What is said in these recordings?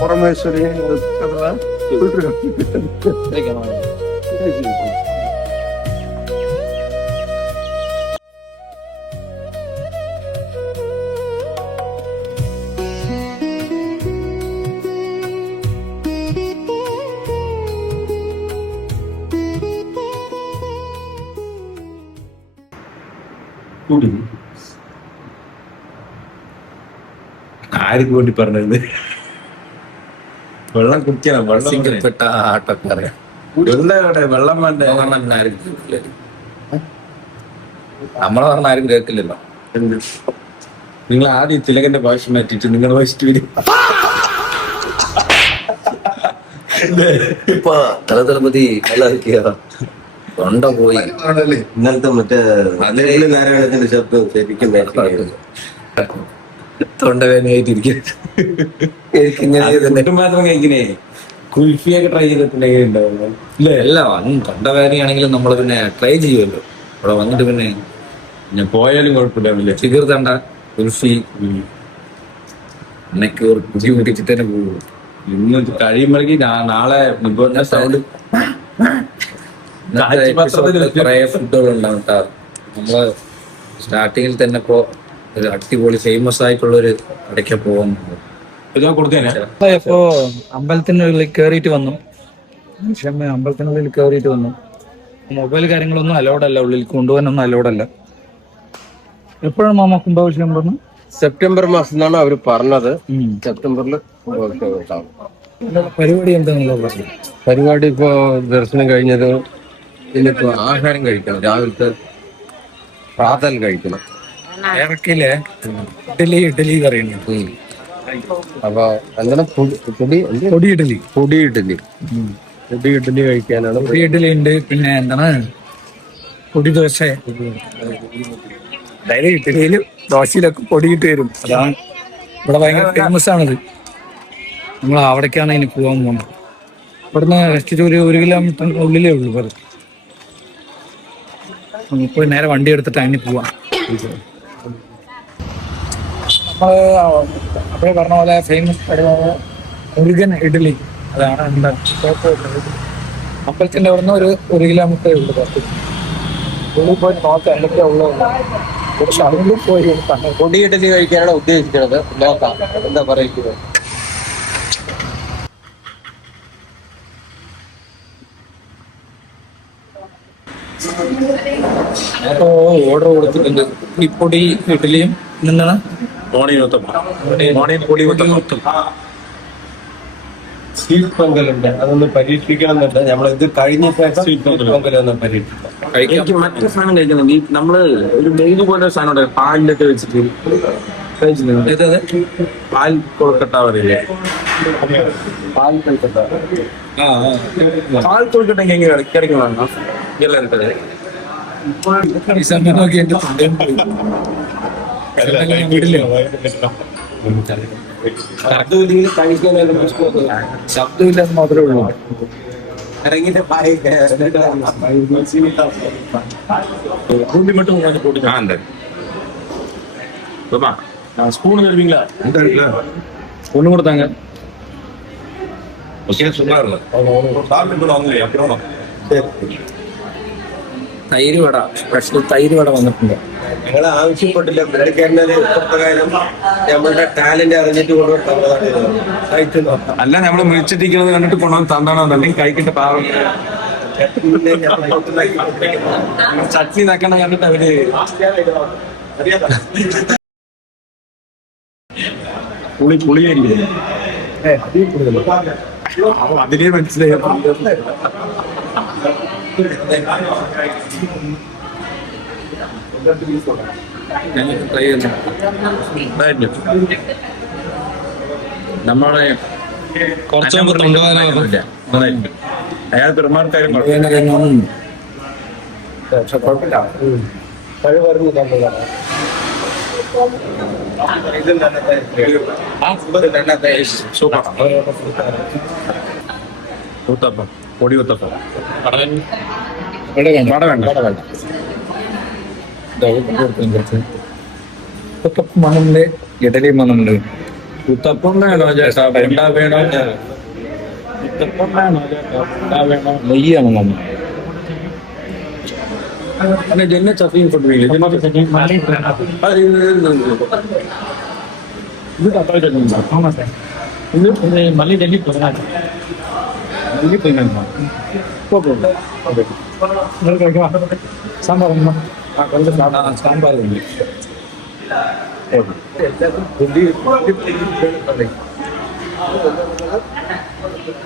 ಪರಮೇಶ್ವರಿ ആർക്ക് വേണ്ടി പറഞ്ഞത്? വെള്ളം കുടിക്കണം. വെള്ളപ്പെട്ട ആട്ടക്കാരെ വെള്ളം എവിടെ? വെള്ളം വേണ്ട. ആരും കേൾക്കില്ല. നമ്മളെ പറഞ്ഞ ആരും കേൾക്കില്ലല്ലോ. നിങ്ങൾ ആദ്യം തിലകന്റെ ഭാഷ മാറ്റിട്ട് നിങ്ങൾ വഹിച്ചിട്ട് വരും. ഇപ്പൊ തലതലപതി തൊണ്ട പോയി. ഇന്നലത്തെ മറ്റേ നാരായണത്തിന്റെ ശബ്ദം ശരിക്കും തൊണ്ടവേദനയായിട്ടിരിക്കും. എനിക്കിങ്ങനെ മാത്രം കഴിക്കണേ. കുൽഫിയൊക്കെ ട്രൈ ചെയ്തിട്ടുണ്ടെങ്കിൽ ഉണ്ടാവും അല്ലേ? എല്ലാം തൊണ്ടവേദനയാണെങ്കിലും നമ്മൾ പിന്നെ ട്രൈ ചെയ്യുമല്ലോ. ഇവിടെ വന്നിട്ട് പിന്നെ ഞാൻ പോയാലും കുഴപ്പമില്ല. ചിഗർ തണ്ട കുൽഫി മണിക്കൂർ കുത്തി കുടിച്ചിട്ട് തന്നെ പോകും. ഇന്ന് കഴിയുമ്പോഴേക്ക് നാളെ സൗണ്ട് കുറെ ഫുഡുകൾ ഉണ്ടാവും കേട്ടോ. നമ്മള് സ്റ്റാർട്ടിങ്ങിൽ തന്നെ ഇപ്പോ ഒരു അടിപൊളി ഫേമസ് ആയിട്ടുള്ള ഒരു ഇടയ്ക്ക് പോകുന്നുണ്ട്. ഇപ്പോ അമ്പലത്തിനുള്ളിൽ കേറിയിട്ട് വന്നു. അമ്പലത്തിനുള്ളിൽ കേറിയിട്ട് വന്നു. മൊബൈൽ കാര്യങ്ങളൊന്നും അലൗഡല്ല, ഉള്ളിൽ കൊണ്ടുപോകാനൊന്നും അലൗഡല്ല. എപ്പോഴാണ് മാമ കുംഭാഭിഷേകം പറഞ്ഞു? സെപ്റ്റംബർ മാസം എന്നാണ് അവര് പറഞ്ഞത്. സെപ്റ്റംബറിൽ പരിപാടി എന്താണല്ലോ പറഞ്ഞു. പരിപാടി ഇപ്പോ ദർശനം കഴിഞ്ഞത്. ഇന്നിപ്പോ ആഹാരം കഴിക്കണം. രാവിലത്തെ പ്രാതൽ കഴിക്കണം. ഇറക്കില്ലേ ഇഡലി പറയുന്നത്. അപ്പൊ എന്താണ് പൊടി ഇഡലി കഴിക്കാനാണ്. പൊടി ഇഡലി ഉണ്ട്. പിന്നെ എന്താണ് പൊടി ദോശ. അതായത് ഇഡലിയിലും ദോശയിലൊക്കെ പൊടിയിട്ട് വരും. അതാണ് ഇവിടെ ഭയങ്കര ഫേമസ് ആണത്. നമ്മൾ അവിടേക്കാണ് ഇനി പോകാൻ പോകുന്നത്. ഇവിടുന്ന് ജസ്റ്റ് ഒരു 1 കിലോമീറ്റർ ഉള്ളിലേ ഉള്ളൂ. നമുക്ക് നേരെ വണ്ടി എടുത്തിട്ട് അതിന് പോവാം. നമ്മള് അവിടെ പറഞ്ഞ പോലെ ഫേമസ് മുരുകൻ ഇഡലി, അതാണ് അമ്പലത്തിന്റെ അവിടുന്ന് ഒരു 1 കിലോമീറ്റർ ഉള്ളു. ഉള്ളിൽ പോയി നോക്കാം എന്തൊക്കെയാ ഉള്ളത്. പക്ഷെ അതിനുള്ളിൽ പോയി പൊടി ഇഡലി കഴിക്കാനാണ് ഉദ്ദേശിക്കുന്നത്. നോക്കാം എന്താ പറയുന്നത്. അപ്പോ ഓർഡർ കൊടുത്തിട്ടുണ്ട്. ഈ പൊടി ഇഡലിയും എന്താണ് സ്വീറ്റ് പൊങ്കലുണ്ട്. അതൊന്ന് പരീക്ഷിക്കണം എന്നുണ്ട്. നമ്മളിത് കഴിഞ്ഞിട്ട് സ്വീറ്റ് പൊങ്കലൊന്ന് പരീക്ഷിക്കാം. എനിക്ക് മറ്റേ സാധനം കഴിക്കുന്നുണ്ട്. ഈ നമ്മള് ഒരു മെയിൻ പോലെ സാധനം ഉണ്ട്, പാലിലൊക്കെ വെച്ചിട്ട് പാൽ കൊഴുക്കട്ട പറയില്ലേ? പാൽ കഴിക്കട്ടെ. പാൽ കൊഴുക്കട്ട എങ്ങനെ ഇടയ്ക്കിടയ്ക്ക് എല്ലാവരും ഈ സമയം നോക്കി എന്റെ വീട്ടിലോ ശബ്ദമില്ലെന്ന് മാത്രമേ ഉള്ളൂ. ஸ்பூன் தருவீங்களா? ஒண்ணு கொடுத்தாங்க. തൈര് വട, സ്പെഷ്യൽ തൈര് വട വന്നിട്ടുണ്ട്. ഞങ്ങൾ ആവശ്യപ്പെട്ടില്ല. പ്രകാരം നമ്മളുടെ ടാലന്റ് അറിഞ്ഞിട്ട് കൊണ്ടുവന്നതാണ്. അല്ല, നമ്മള് മിഴിച്ചിട്ടിരിക്കുന്നത് കണ്ടിട്ട് കൊണ്ടുവന്ന് തന്നാണെന്നുണ്ടെങ്കിൽ കഴിക്കിട്ട് പാവം ചട്നി നക്കണ കണ്ടിട്ട് അവര് പുളിയായിരിക്കും. അതിനെ മനസ്സിലായി. നമ്മളെ കുറച്ച് അയാൾ പെരുമാറക്കാരും ഊത്തപ്പം, പൊടി ഊത്തപ്പം. വട വേണ്ട. മണ്ണിന്റെ ഇഡലിയും വന്നിട്ടുണ്ട്. കുത്തപ്പം വേണോ ചേട്ടാ? വെണ്ട വേണോ? കുത്തപ്പം വേണോ ചേട്ടാ? വെണ്ട വേണോ? നെയ്യാണ് നമ്മൾ. અને જેને ચટણી ફટવી લે જેમાં ચટણી મારી અરે ഇത് തക്കാളി ചട്നി ഇത് മല്ലി ചട്നി പൊതിനാണ് മല്ലി പൊതിനാണ് സാമ്പാർ സാമ്പാർ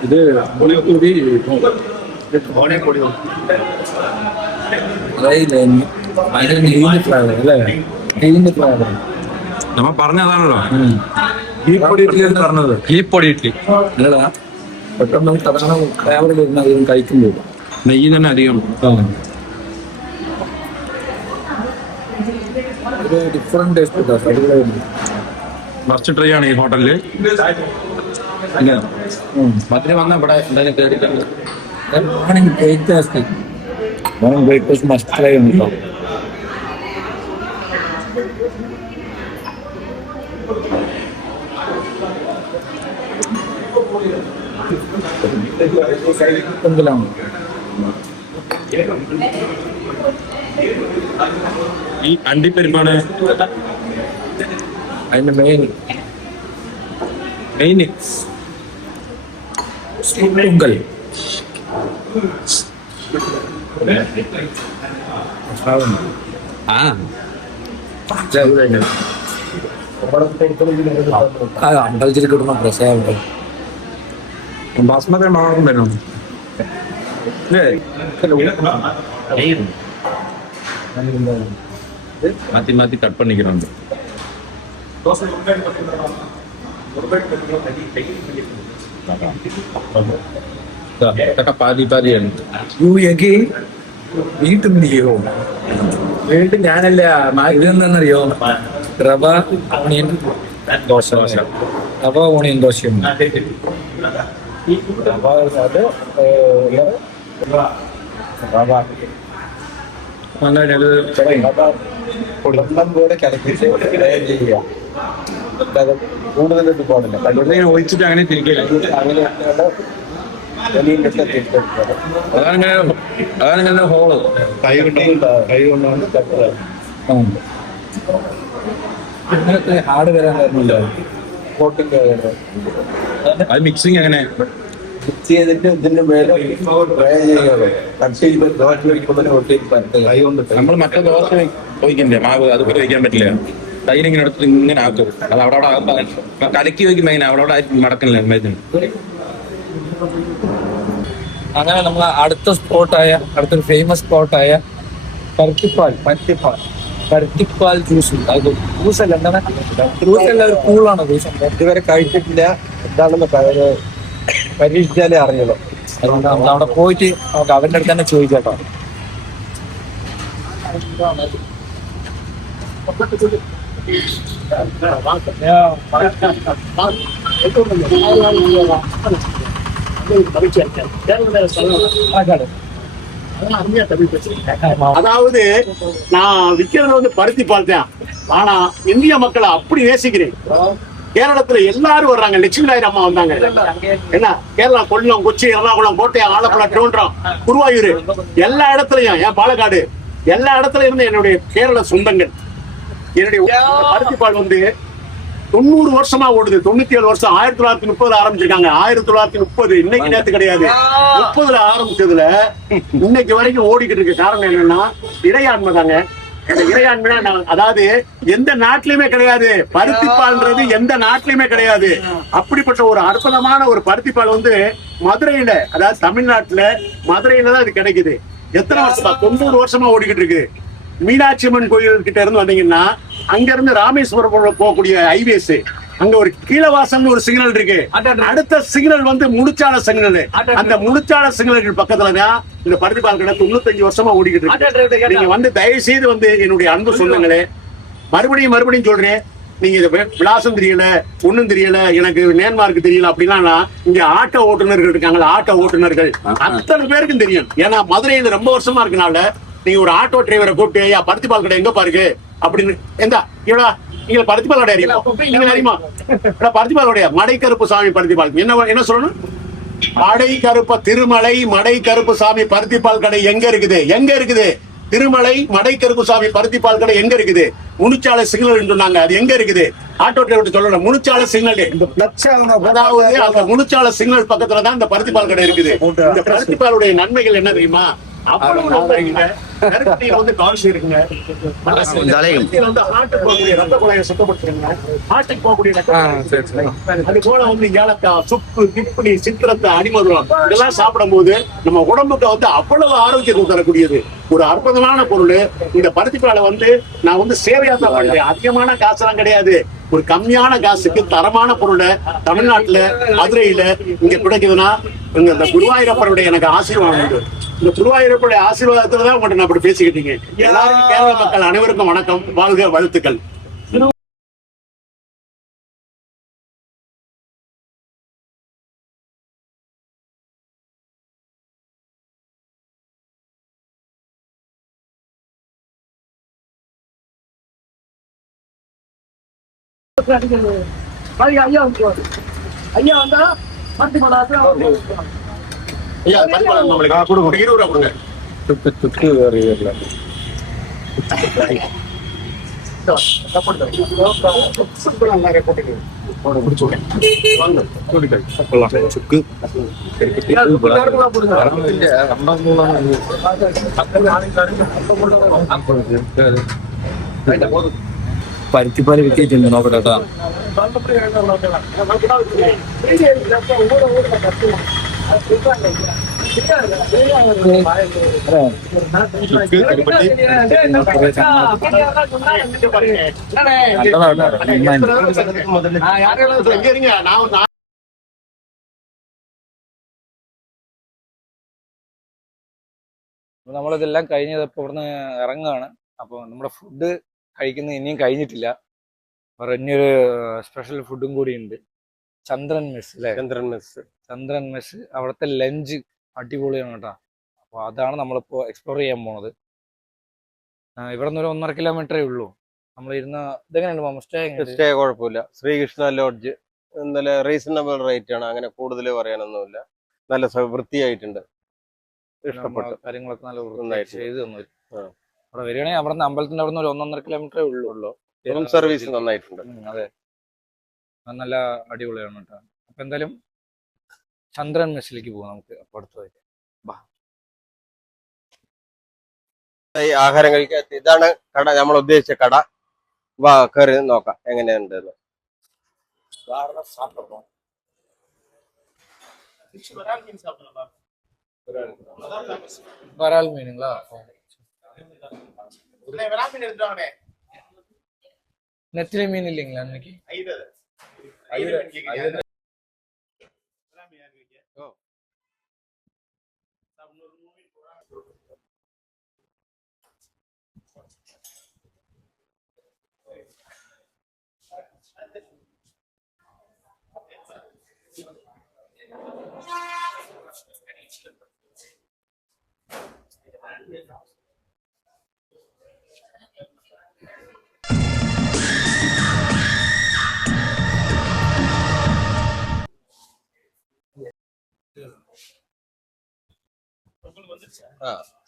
ഇത് പുളിക്കൂടി പൊടി നെയ്യിന്റെ ഫ്ലേവർ അല്ലേ? നെയ്യിന്റെ ഫ്ലേവർ നമ്മ പറഞ്ഞതാണല്ലോ ഈ പൊടി ഇഡ്ഡലി എന്ന് പറഞ്ഞത്. ഈ പൊടി ഇഡ്ഡലി അല്ലടാ, പെട്ടെന്ന് സാധാരണ ഫ്ലേവർ വരുന്ന അധികം കഴിക്കുമ്പോൾ നെയ്യ് തന്നെ അധികം ഒരു ഡിഫറെന്റ് ടേസ്റ്റ്. ഫസ്റ്റ് ട്രൈ ആണ് ഈ ഹോട്ടലില്. മധുരം വന്ന ഇവിടെ എന്തായാലും കേട്ടിട്ടുണ്ട്. മോർണിംഗ് ബ്രേക്ക്ഫാസ്റ്റ് മസ്റ്റ് ട്രൈ ഉണ്ട് കേട്ടോ. എന്തെല്ലാം ഈ അണ്ടിപ്പരിപ്പാണ് അതിന്റെ മെയിൻ പൊങ്കൽ. അമ്പലത്തിൽ കിട്ടുന്ന പ്രസാദം ബാസ്മതി മാറും വരണം. மாத்தி மாத்தி கட் பண்ணிக்கிறோம். പാതി പാതി വീട്ടും ചെയ്യോ? വീണ്ടും ഞാനല്ല. ഇതെന്നറിയോ? റവ ഓണിയൻ ദോശ. റവ ഓണിയൻ ദോശയും പോലെ കലക്കിച്ച് ചെയ്യുക. കൂടുതലിട്ട് പാടില്ല. ഒഴിച്ചിട്ട് അങ്ങനെ തിരിക്കില്ല. അതാണ് ഹോള് കൈ കൊണ്ടാണ് ഇങ്ങനത്തെ ഹാർഡ് വരാൻ കാരണമില്ല. അത് മിക്സിങ് അങ്ങനെ മിക്സ് ചെയ്തിട്ട് ഇതിന്റെ മേലെ ഫ്രൈ ചെയ്യുകയാണ്. കട്ട് ചെയ്യുമ്പോൾ ദോശ കഴിക്കുമ്പോൾ കൈ കൊണ്ട് നമ്മൾ മറ്റേ ദോശ ഒഴിക്കണ്ടേ മാവ്, അതുപോലെ ഒഴിക്കാൻ പറ്റില്ല. കയ്യിലിങ്ങനെ എടുത്ത് ഇങ്ങനെ ആക്കും. അത് അവിടെ കലക്കി വയ്ക്കുമ്പോ എങ്ങനെ അവിടെ മടക്കണില്ല മരുന്ന്. അങ്ങനെ നമ്മൾ അടുത്തൊരു ഫേമസ് സ്പോട്ടായ പരുത്തിപ്പാൽ ജ്യൂസ്. അത് ജ്യൂസല്ല, എന്താണ് ജ്യൂസല്ല, ഒരു കൂളാണ് ജ്യൂസ്. ഇതുവരെ കഴിച്ചിട്ടില്ല. എന്താണെന്ന് പരീക്ഷിച്ചാലേ അറിയുള്ളൂ. അതുകൊണ്ട് നമ്മൾ അവിടെ പോയിട്ട് നമുക്ക് അവരുടെ അടുത്ത് തന്നെ ചോദിക്കാട്ടോ. அதாவது நான் விக்கிறது வந்து பருத்தி பால் தான். ஆனா இந்திய மக்களை அப்படி நேசிக்கிறேன். கேரளத்துல எல்லாரும் வர்றாங்க. லட்சுமி நாயர் அம்மா வந்தாங்க. என்ன கேரளா, கொல்லம், கொச்சி, எர்ணாகுளம், கோட்டயம், ஆலப்புழா, திருவன்றம், குருவாயூர், எல்லா இடத்துலயும், என் பாலக்காடு, எல்லா இடத்துல இருந்து என்னுடைய கேரள சொந்தங்கள். என்னுடைய பருத்தி பால் வந்து 90 வருஷமா ஓடுது. 97 வருஷம். 1930 ஆரம்பிச்சிருக்காங்க. 1930 இன்னைக்கு நேத்து கிடையாது. 30ல ஆரம்பிச்சதுல இன்னைக்கு வரைக்கும் ஓடிக்கிட்டு இருக்கு. காரணம் என்னன்னா இறையாண்மை தாங்க. இந்த இறையாண்மைனா அதாவது எந்த நாட்டிலுமே கிடையாது. பருத்திப்பால்ன்றது எந்த நாட்டிலுமே கிடையாது. அப்படிப்பட்ட ஒரு அற்புதமான ஒரு பருத்திப்பால் வந்து மதுரையில, அதாவது தமிழ்நாட்டுல மதுரையில தான் இது கிடைக்குது. எத்தனை வருஷமா? 90 வருஷமா ஓடிக்கிட்டு இருக்கு. மீனாட்சி அம்மன் கோயில் கிட்ட இருந்து வந்தீங்கன்னா அங்க இருந்து ராமேஸ்வரம் போகக்கூடிய ஹைவேஸ், அங்க ஒரு கீழவாசம்னு ஒரு சிக்னல் இருக்கு. அடுத்த சிக்னல் வந்து முழுச்சால சிக்னல். அந்த முழுச்சால சிக்னல் பக்கத்துலதான் இந்த பருத்திப்பால் கடை 95 வருஷமா ஓடிக்கிட்டு இருக்கு. நீங்க வந்து தயவு செய்து வந்து என்னுடைய அன்பு சொந்தங்களே, மறுபடியும் சொல்றேன். நீங்க இத விலாசம் தெரியல, ஒண்ணும் தெரியல, எனக்கு நேர்மார்க்கு தெரியல அப்படின்னா இங்க ஆட்டோ ஓட்டுநர்கள் இருக்காங்க. ஆட்டோ ஓட்டுநர்கள் அத்தனை பேருக்கும் தெரியும். ஏன்னா மதுரையில ரொம்ப வருஷமா இருக்கனால நீங்க ஒரு ஆட்டோ டிரைவரை கூப்பிட்டு, ஐயா பருத்திப்பால் கடை எங்க பாருக்கு அப்படின்னு, எந்த இவ்வளோ நீங்க பருத்திப்பாலோட அறியுமா? நீங்க அறியுமா? பருத்திப்பாலோடைய மடை கருப்பு சாமி பருத்திப்பால் என்ன சொல்லணும்? மடை கருப்ப திருமலை மடை கருப்பு சாமி பருத்திப்பால் கடை எங்க இருக்குது? எங்க இருக்குது? திருமலை மடை கருப்பு சாமி பருத்திப்பால் கடை எங்க இருக்குது? முனிச்சாலை சிக்னல் சொன்னாங்க, அது எங்க இருக்குது? ஆட்டோ டிரைவர் சொல்லணும், முனிச்சாலை சிக்னல். அதாவது அந்த முனிச்சாலை சிக்னல் பக்கத்துல தான் இந்த பருத்திப்பால் கடை இருக்குது. இந்த பருத்திப்பாலுடைய நன்மைகள் என்ன தெரியுமா? அவ்வளவு வந்து கால்சி இருக்குங்க. ரத்த குழாயை சுத்தப்படுத்துறீங்க. ஹார்ட்டுக்கு போகக்கூடிய அது போல வந்து ஏலக்காய், சுக்கு, திப்பிலி, சித்திரத்தை, அடிமதுரம் இதெல்லாம் சாப்பிடும் போது நம்ம உடம்புக்கு வந்து அவ்வளவு ஆரோக்கியத்தை தரக்கூடியது ஒரு அற்புதமான பொருள். இந்த பருத்திப்பாலை வந்து நான் வந்து சேவையா தான் பண்றேன். அதிகமான காசுலாம் கிடையாது. ஒரு கம்மியான காசுக்கு தரமான பொருளை தமிழ்நாட்டுல மதுரையில இங்க கிடைக்குதுன்னா இந்த குருவாயூரப்பனுடைய எனக்கு ஆசீர்வாதம் உண்டு. இந்த குருவாயூரப்பனுடைய ஆசீர்வாதத்துலதான் உங்கள்கிட்ட நான் அப்படி பேசிக்கிட்டீங்க. எல்லாருக்கும் கேரள மக்கள் அனைவருக்கும் வணக்கம், வாழ்க, வாழ்த்துக்கள். ஐயா வந்தா ஐயா நம்மளுக்கு கொடுங்க, 20 ரூபா கொடுங்க. പരുത്തിപ്പാല് വിറ്റിട്ടുണ്ട് നോക്കട്ടെ കേട്ടോ. നമ്മളിതെല്ലാം കഴിഞ്ഞത് ഇപ്പൊ ഇവിടുന്ന് ഇറങ്ങുകയാണ്. അപ്പൊ നമ്മുടെ ഫുഡ് കഴിക്കുന്നത് ഇനിയും കഴിഞ്ഞിട്ടില്ല. വേറെ ഇനിയൊരു സ്പെഷ്യൽ ഫുഡും കൂടി ഉണ്ട്. ചന്ദ്രൻ മെസ് അല്ലേ? ചന്ദ്രൻ മെസ്. അവിടുത്തെ ലഞ്ച് അടിപൊളിയാണ് കേട്ടോ. അപ്പൊ അതാണ് നമ്മളിപ്പോ എക്സ്പ്ലോർ ചെയ്യാൻ പോണത്. ഇവിടെ നിന്ന് ഒരു 1.5 കിലോമീറ്ററേ ഉള്ളൂ. നമ്മൾ ഇരുന്ന ഇതെങ്ങനെയുണ്ട് സ്റ്റേ? കുഴപ്പമില്ല. ശ്രീകൃഷ്ണ ലോഡ്ജ് നല്ല റീസണബിൾ റേറ്റ് ആണ്. അങ്ങനെ കൂടുതൽ പറയാനൊന്നുമില്ല. നല്ല വൃത്തിയായിട്ടുണ്ട്. ഇഷ്ടപ്പെട്ടു. കാര്യങ്ങളൊക്കെ നല്ല വൃത്തിയായിട്ട് ചെയ്ത് തന്നു. അവിടെ വരികയാണെങ്കിൽ അവിടെ നിന്ന് അമ്പലത്തിന്റെ അവിടെ നിന്ന് ഒരു 1.5 കിലോമീറ്ററേ ഉള്ളൂ. റൂം സർവീസ് നന്നായിട്ടുണ്ട്. അതെ, നല്ല അടിപൊളിയാണ് കേട്ടോ. അപ്പൊ എന്തായാലും ചന്ദ്രൻ മെസ്സിലേക്ക് പോവാം നമുക്ക്. അപ്പൊ അടുത്തതായിട്ട് ആഹാരം കഴിക്കാൻ ഇതാണ് കട, നമ്മൾ ഉദ്ദേശിച്ച കട. വാ, കയറി നോക്കാം എങ്ങനെയുണ്ട്. വരാൽ മീനുங்களா? நெத்திலி மீன் இல்லைங்களா இன்னைக்கு?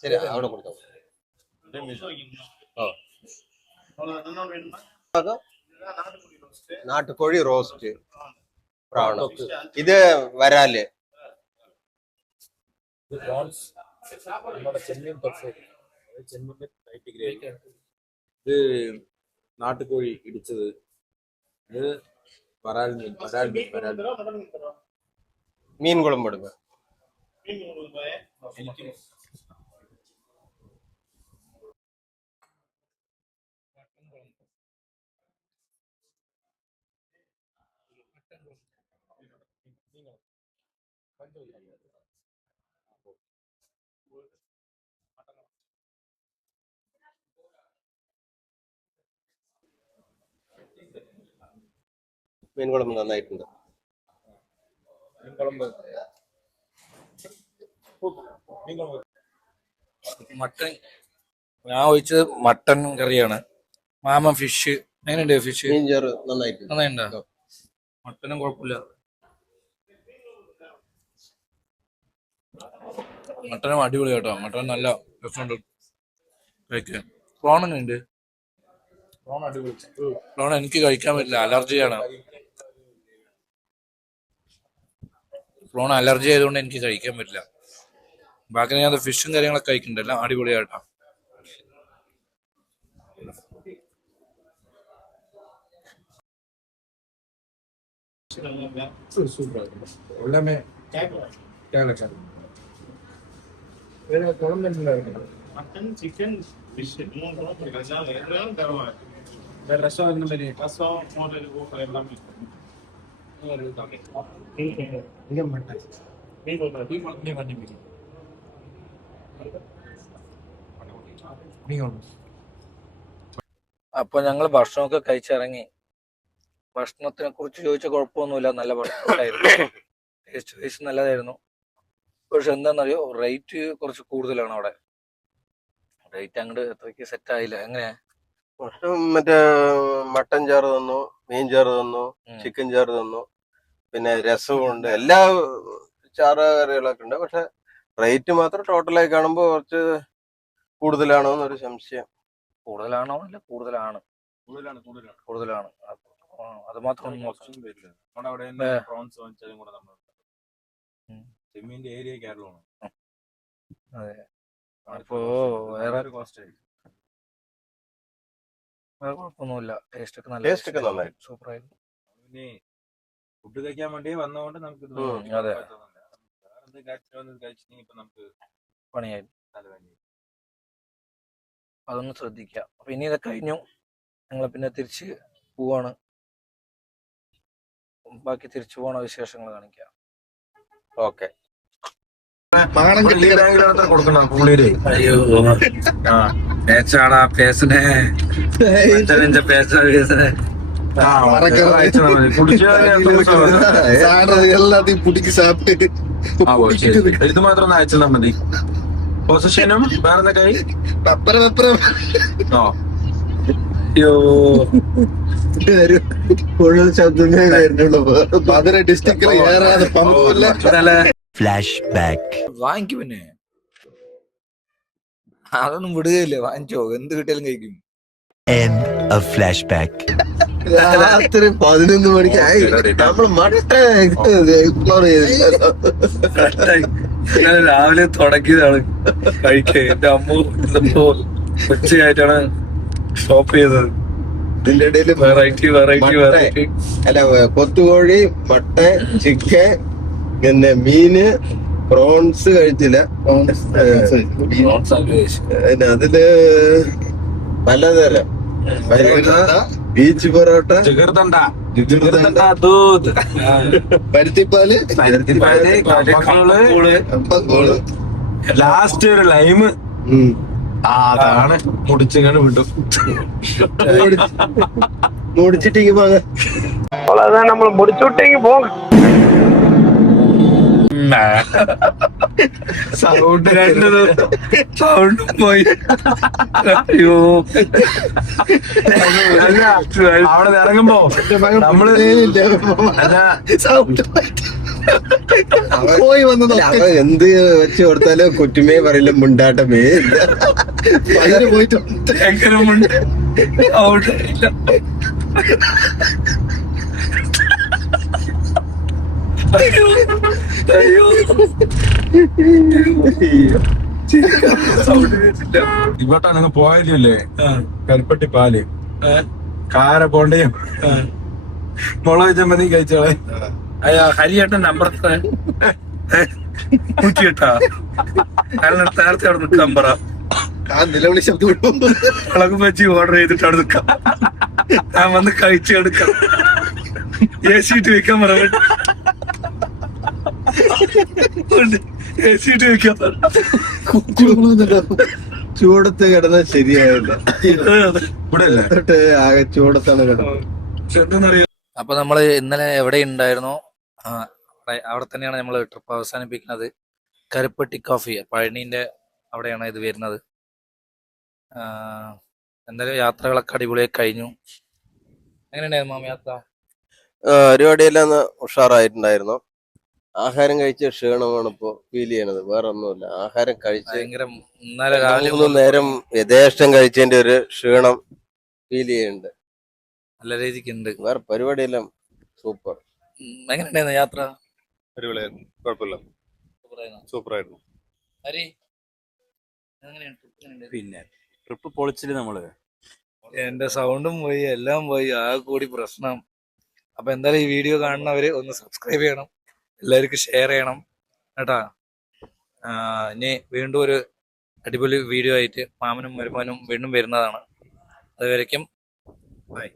ശരി, അവിടെ കൊടുത്തോ. നാട്ടുകോഴി റോസ്റ്റ്, പ്രാവണം. ഇത് വരാല്, ഇത് നാട്ടുകോഴി ഇടിച്ചത്, ഇത് വരാൽ മീൻ. മീൻ കുളമ്പ് എടുക്കുക. മീൻ കുളമ്പ് നന്നായിട്ടുണ്ട്. മട്ടൻ ഞാൻ ഒഴിച്ചത് മട്ടൻ കറിയാണ്. മാമ ഫിഷ് എങ്ങനെയുണ്ട് ഫിഷ്? മീൻചാറ് നന്നായിട്ടുണ്ട്. നന്നായിട്ടുണ്ടോ? മട്ടനും കുഴപ്പമില്ല. മട്ടനും അടിപൊളി കേട്ടോ. മട്ടൻ നല്ല രസമുണ്ട് കഴിക്കാൻ. പ്രോൺ എങ്ങനെയുണ്ട്? പ്രോൺ എനിക്ക് കഴിക്കാൻ പറ്റില്ല, അലർജിയാണ്. പ്രോൺ അലർജി ആയതുകൊണ്ട് എനിക്ക് കഴിക്കാൻ പറ്റില്ല. ബാക്കി ഞാൻ ഫിഷും കാര്യങ്ങളൊക്കെ കഴിക്കുന്നുണ്ട്, എല്ലാം അടിപൊളിയായിട്ടാ. மட்டன் சிக்கன் ஃபிஷ் രസം ரசம் மோட்டல் எல்லாமே അപ്പൊ ഞങ്ങൾ ഭക്ഷണമൊക്കെ കഴിച്ചിറങ്ങി. ഭക്ഷണത്തിനെ കുറിച്ച് ചോദിച്ച കുഴപ്പമൊന്നുമില്ല, നല്ല ഭക്ഷണമായിരുന്നു. ടേസ്റ്റ് വൈസ് നല്ലതായിരുന്നു. പക്ഷെ എന്താണെന്നറിയോ, റേറ്റ് കുറച്ച് കൂടുതലാണ് അവിടെ. റേറ്റ് അങ്ങോട്ട് അത്രയ്ക്ക് സെറ്റ് ആയില്ല. എങ്ങനെയാ? ഭക്ഷണം മറ്റേ മട്ടൻ ചാറ് തന്നു, മീൻ ചാറ് തന്നു, ചിക്കൻ ചാറ് തന്നു, പിന്നെ രസവും ഉണ്ട്, എല്ലാ ചാറ് കറികളൊക്കെ ഉണ്ട്. പക്ഷെ റേറ്റ് മാത്രം ടോട്ടലായി കാണുമ്പോൾ കുറച്ച് കൂടുതലാണോ എന്നൊരു സംശയം. കൂടുതലാണോ? അല്ല, കൂടുതലാണ്. അത് മാത്രം ഒന്ന് നോക്കാം. അതെ. അപ്പോ വേറെ കുഴപ്പമൊന്നുമില്ല. ടേസ്റ്റ് ഒക്കെ നന്നായി. സൂപ്പർ ആയിരുന്നു. ഫുഡ് കഴിക്കാൻ വേണ്ടി വന്നതുകൊണ്ട് നമുക്ക് അതെ, പണിയായി. അതൊന്ന് ശ്രദ്ധിക്കാം. അപ്പൊ ഇനി ഇതൊക്കെ കഴിഞ്ഞു, ഞങ്ങൾ പിന്നെ തിരിച്ച് പോവാണ്. ബാക്കി തിരിച്ചു പോണ വിശേഷങ്ങൾ കാണിക്കാം. ഓക്കെ. കൊടുക്കണം പുള്ളിയില്. അയ്യോ പേച്ചാടാ പേസനെ പേസനെ எல்லாத்தையும் பிடிச்சி சாப்பிட்டு ഇത് മാത്രം ഒന്ന് അയച്ചാൽ മതി. പൊസിഷനും വേറെ കൈ പെപ്പറ പെപ്പറ കുഴൽ ശബ്ദമേ വരുന്നുള്ളൂ. മധുര ഡിസ്ട്രിക്റ്റിൽ ഏറാതെ പമ്പില്ല. Flash back. വാങ്ങിക്കും, പിന്നെ അതൊന്നും വിടുകയില്ലേ. വാങ്ങിച്ചോ, എന്ത് കിട്ടിയാലും കഴിക്കും. End of flashback. രാത്രി 11 മണിക്ക് നമ്മള് മട്ട എക്സ്പ്ലോർ ചെയ്തില്ല. രാവിലെ തുടങ്ങിയതാണ് കഴിക്കുക. എന്റെ അമ്മ ഉച്ചയായിട്ടാണ് സ്റ്റോപ്പ് ചെയ്തത്. ഇതിന്റെ ഇടയിൽ വെറൈറ്റി അല്ല, കൊത്തുകോഴി, മട്ട, ചിക്കൻ, പിന്നെ മീന്, പ്രോൺസ് കഴിച്ചില്ല. പിന്നെ അതില് പലതരം ബീച്ച് പൊറോട്ട, പരുത്തിപ്പാല്, കപ്പക്കോള്, ലാസ്റ്റ് ഒരു ലൈമ്. അതാണ് മുടിച്ചിങ്ങനെ വിട്ടു. മുടിച്ചിട്ടേക്ക് പോകാം. அவ்வளவுதான், நம்ம முடிச்சு விட்டீங்க போங்க. സൗണ്ട് പോയി. അയ്യോ അവിടെ ഇറങ്ങുമ്പോ നമ്മള് പോയി വന്നത് എന്ത് വെച്ച് കൊടുത്താലും കുറ്റുമേ പറയില്ല, മുണ്ടാട്ടമേ പലരും പോയിട്ടുണ്ട്. എങ്ങനെ മുണ്ട് സൗണ്ട് ഇല്ല. അയ്യോ ഇങ്ങോട്ടാ നിങ്ങൾ പോയതില്ലേ കരിപ്പട്ടി പാല്, കാര പോണ്ടയും മുളക് ചമ്മന്തി കഴിച്ചോളെ. അയ്യാ ഹരിയേട്ടൻ നമ്പർ നോക്കിയിട്ടാ നേരത്തെ അവിടെ നിൽക്കാൻ പറ. ആ നിലവിളി ശബ്ദം വിടുമ്പോ മുളക് ബജി ഓർഡർ ചെയ്തിട്ട് അവിടെ നിൽക്കാം. ഞാൻ വന്ന് കഴിച്ചെടുക്കാം. AC ഇട്ട് വെക്കാൻ പറ. AC ഇട്ട് വെക്കാൻ പറ. ചൂടത്ത് കിടന്ന ശരിയായില്ല. ഇവിടെ അല്ലേ തൊട്ട് ആകെ ചൂടത്താണ് കിടന്നത്. അപ്പൊ നമ്മള് ഇന്നലെ എവിടെ ഉണ്ടായിരുന്നോ അവിടെ തന്നെയാണ് നമ്മൾ ട്രിപ്പ് അവസാനിപ്പിക്കുന്നത്. കരുപ്പട്ടി കോഫി, പഴനീന്റെ അവിടെയാണ് ഇത് വരുന്നത്. എന്തായാലും യാത്രകളൊക്കെ അടിപൊളിയായി കഴിഞ്ഞു. എങ്ങനെയുണ്ടായിരുന്നു മാമ യാത്ര? പരിപാടിയെല്ലാം ഒന്ന് ഉഷാറായിട്ടുണ്ടായിരുന്നു. ആഹാരം കഴിച്ച ക്ഷീണമാണ് ഇപ്പോ ഫീൽ ചെയ്യണത്, വേറെ ഒന്നുമില്ല. ആഹാരം കഴിച്ച് ഭയങ്കര ഇന്നലെ രാവിലെ 3 നേരം യഥേഷ്ടം കഴിച്ചതിന്റെ ഒരു ക്ഷീണം ഫീൽ ചെയ്യുന്നുണ്ട്. നല്ല രീതിക്ക് ഉണ്ട്. വേറെ പരിപാടിയെല്ലാം സൂപ്പർ. എങ്ങനെയുണ്ടായിരുന്നു യാത്ര? അടിപൊളിയായിരുന്നു, കുഴപ്പമില്ല, സൂപ്പറായിരുന്നു. ഹരി, എങ്ങനെയാണ് trip എങ്ങനെയുണ്ട്? പിന്നെ ട്രിപ്പ് പൊളിച്ചില് നമ്മള്. എന്റെ സൗണ്ടും പോയി, എല്ലാം പോയി, ആ കൂടി പ്രശ്നം. അപ്പൊ എന്തായാലും ഈ വീഡിയോ കാണുന്നവര് ഒന്ന് സബ്സ്ക്രൈബ് ചെയ്യണം, എല്ലാവർക്കും ഷെയർ ചെയ്യണം കേട്ടാ. ഇനി വീണ്ടും ഒരു അടിപൊളി വീഡിയോ ആയിട്ട് മാമനും മരുമാനും വീണ്ടും വരുന്നതാണ്. അതുവരയ്ക്കും ബൈ.